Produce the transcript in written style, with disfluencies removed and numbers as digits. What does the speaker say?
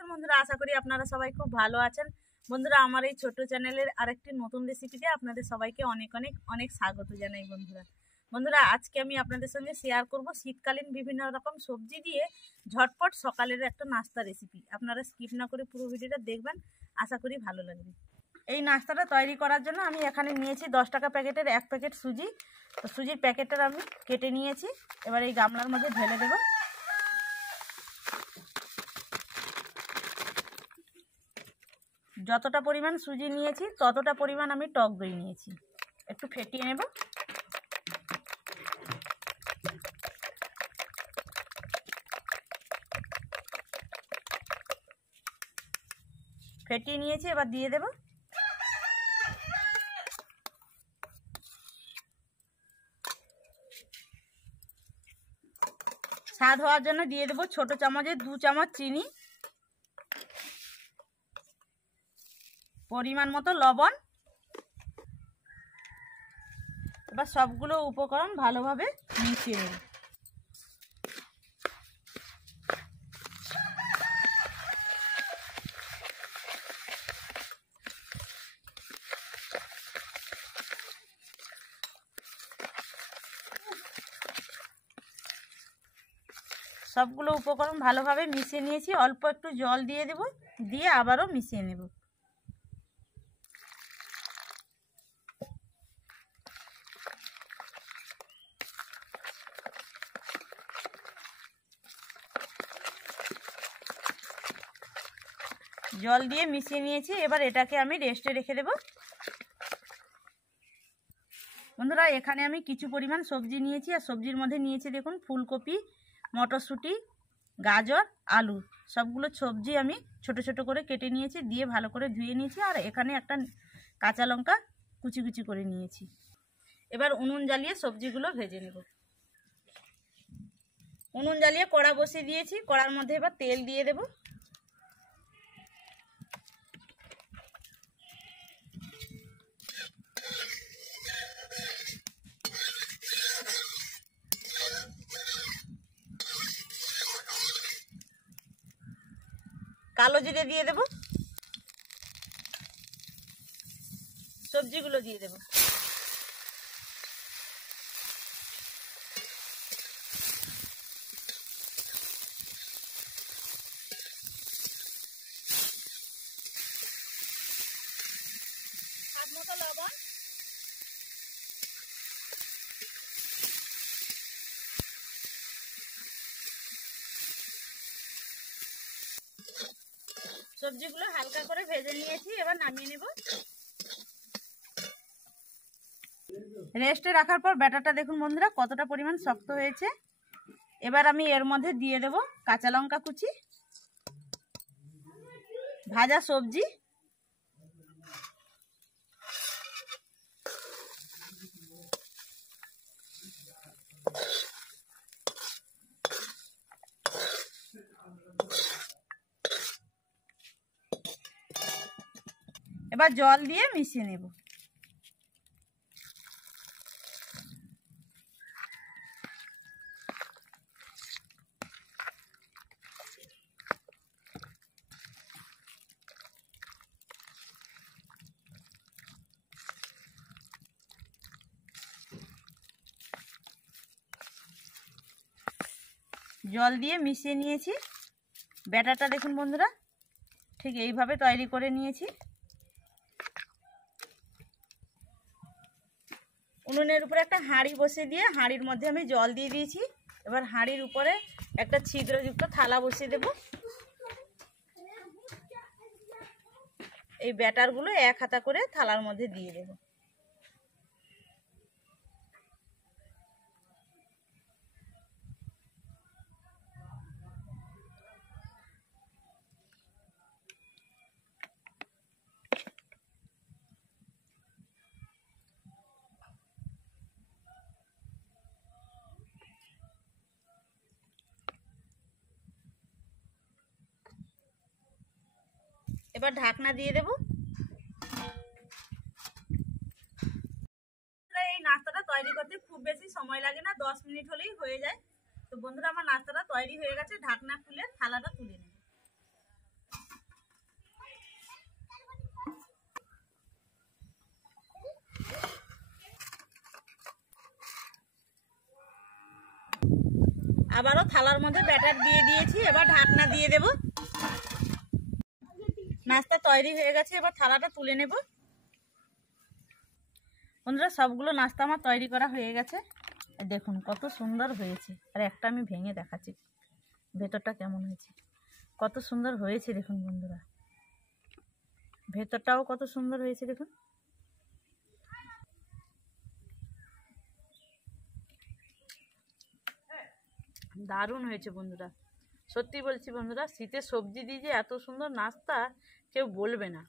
আছেন বন্ধুরা? আশা করি আপনারা সবাই খুব ভালো আছেন। বন্ধুরা, আমার এই ছোট্ট চ্যানেলের আরেকটি নতুন রেসিপিতে আপনাদের সবাইকে অনেক অনেক অনেক স্বাগত জানাই। বন্ধুরা আজকে আমি আপনাদের সঙ্গে শেয়ার করব শীতকালীন বিভিন্ন রকম সবজি দিয়ে ঝটপট সকালের একটা নাস্তা রেসিপি। আপনারা স্কিপ না করে পুরো ভিডিওটা দেখবেন, আশা করি ভালো লাগবে। এই নাস্তাটা তৈরি করার জন্য আমি এখানে নিয়েছি 10 টাকা প্যাকেটের 1 প্যাকেট সুজি। তো সুজির প্যাকেটটা আমি কেটে নিয়েছি, এবার এই গামলার মধ্যে ঢেলে দেবো। যতটা পরিমাণ সুজি নিয়েছি ততটা পরিমাণ আমি টক দই নিয়েছি, একটু ফেটিয়ে নেব। ফেটিয়ে নিয়েছি, এবার দিয়ে দেব। স্বাদ হওয়ার জন্য দিয়ে দেব ছোট চামচে 2 চামচ চিনি, পরিমাণ মতো লবণ। এবার সবগুলো উপকরণ ভালোভাবে মিশিয়ে নেব। সবগুলো উপকরণ ভালোভাবে মিশিয়ে নিয়েছি, অল্প একটু জল দিয়ে দেব, দিয়ে আবারও মিশিয়ে নেব। জল দিয়ে মিশিয়ে নিয়েছি, এবার এটাকে আমি রেস্টে রেখে দেব। বন্ধুরা, এখানে আমি কিছু পরিমাণ সবজি নিয়েছি, আর সবজির মধ্যে নিয়েছি দেখুন ফুলকপি, মটরশুঁটি, গাজর, আলু। সবগুলো সবজি আমি ছোট ছোট করে কেটে নিয়েছি, দিয়ে ভালো করে ধুয়ে নিয়েছি। আর এখানে একটা কাঁচা লঙ্কা কুচি কুচি করে নিয়েছি। এবার উনুন জ্বালিয়ে সবজিগুলো ভেজে নেব। উনুন জ্বালিয়ে কড়া বসিয়ে দিয়েছি, কড়ার মধ্যে এবার তেল দিয়ে দেব। কালো জিরে দিয়ে দেব, সবজিগুলো দিয়ে দেব। স্বাদ মতো লবণ, সবজিগুলো হালকা করে ভেজে নিয়েছি, এবার নামিয়ে নেব। রেস্টে রাখার পর ব্যাটারটা দেখুন বন্ধুরা কতটা পরিমাণ শক্ত হয়েছে। এবার আমি এর মধ্যে দিয়ে দেব কাঁচা লঙ্কা কুচি, ভাজা সবজি, এবার জল দিয়ে মিশিয়ে নেব। জল দিয়ে মিশিয়ে নিয়েছি। ব্যাটারটা দেখুন বন্ধুরা ঠিক এইভাবে তৈরি করে নিয়েছি। উনুনের উপরে একটা হাঁড়ি বসিয়ে দিয়ে হাঁড়ির মধ্যে আমি জল দিয়ে দিয়েছি। এবার হাঁড়ির উপরে একটা ছিদ্রযুক্ত থালা বসিয়ে দেব। এই ব্যাটারগুলো এক হাতা করে থালার মধ্যে দিয়ে দেব। এবার ঢাকনা দিয়ে দেব। এই নাস্তাটা তৈরি করতে খুব বেশি সময় লাগে না, 10 মিনিট হলেই হয়ে যায়। তো বন্ধুরা, আমার নাস্তাটা তৈরি হয়ে গেছে। ঢাকনা খুলে থালাটা তুলে নেব। আবারও থালার মধ্যে ব্যাটার দিয়ে দিয়েছি, এবার ঢাকনা দিয়ে দেব। নাস্তা তৈরি হয়ে গেছে, এবার থালাটা তুলে নেব। বন্ধুরা সবগুলো নাস্তা আমার তৈরি করা হয়ে গেছে। দেখুন কত সুন্দর হয়েছে। আর একটা আমি ভেঙে দেখাচ্ছি ভেতরটা কেমন হয়েছে। কত সুন্দর হয়েছে দেখুন বন্ধুরা, ভেতরটাও কত সুন্দর হয়েছে দেখুন। দারুণ হয়েছে বন্ধুরা, সত্যি বলছি বন্ধুরা, শীতের সবজি দিয়ে যে এত সুন্দর নাস্তা কেউ বলবে না।